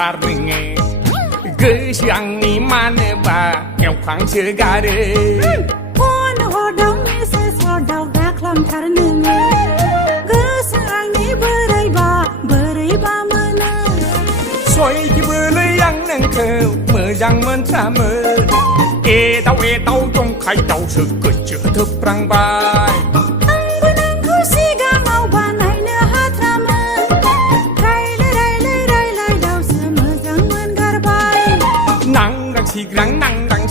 थारनोङो गोसोआंनि मानोबा एवखांसोगारो phone हरदाव message हरदाव दाख्लामथार नोङो गोसोआंनि बोरैबा मोनो सयथिबोलै आं नोंखौ मोजां मोनथ्रामो एदाव जंखायदावसो गोसो थोफ्रांबाय आंबो नोंखौ सिगाङाव बानायनो हाथ्रामो रायलायदावसो मोजां मोनगारबाय नांदां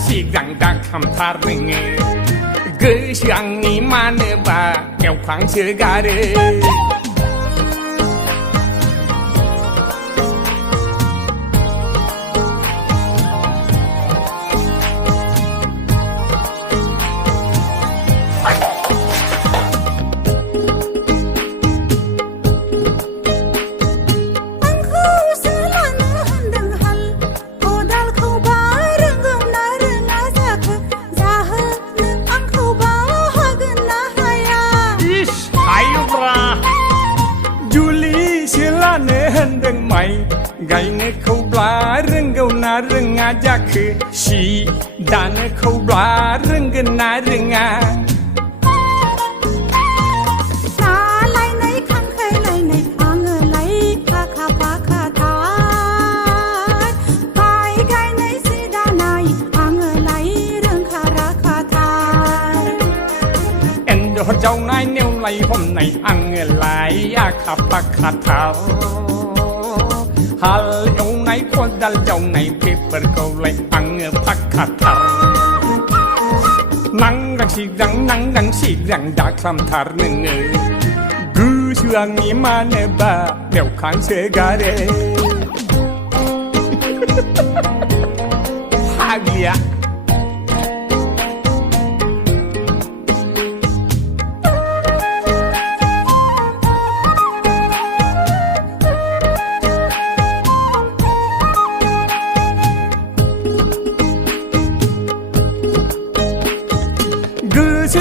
सिग्रां दा खामथार नोङो गोसोआंनि मानोबा एवखांसोगारो होनदों माइ गायनोखौब्ला रोंगौ ना रोङा जाखो सि दानोखौब्ला रोंगोन ना रोङा नालायनाय खांख्रायलायनाय आङोलाय फाखा फाखाथार माइ गायनाय सि दानाय आङोलाय रोंखा राखाथार एन्जर जावनाय नेवलाय हमनाय आङोलाय आखा फाखाथार हाल एवनाय खदाल जावनाय बेफोरखौलाय आङो फाखाथार नांदां सिग्रां दाख्लामथार नोङो गोसोआंनि मानोबा बेवखांसोगारो हागलिया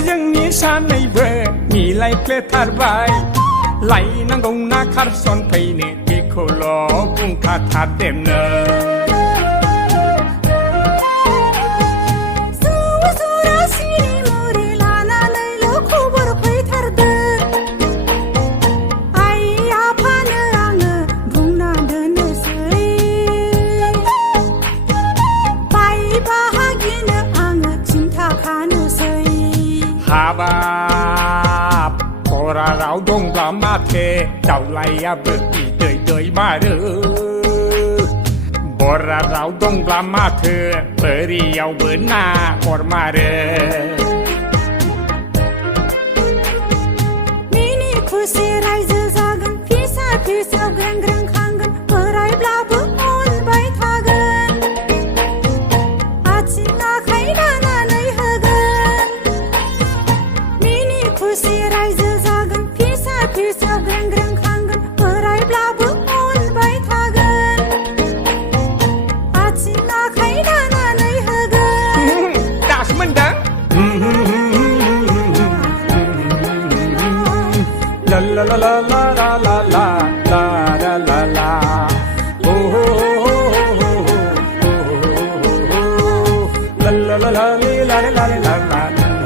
जोंनि सानैबो मिलायफ्लेथारबाय लायनांगौ ना खारसन फैनो बेखौल' बुंखाथारदेरनो हाबाब खराराव दंब्ला माथो दावलायाबो बिदै मारो बराराव दंब्ला माथो बोरियावबो ना अरमारो मिनि खुसि रायजो जागोन फिसा ग्रें ग्रें खांगोन बोरायब्लाबो अनबाय थागोन आथिं आखाइ दानानै होगोन मिनि खुसि रायजो जागोन फिसा ग्रें ग्रें खांगोन बोरायब्लाबो अनबाय थागोन आथिं आखाइ दानानै होगोन दासो मोनदों la la la la la la la la la la la la oh la la la la la la la la la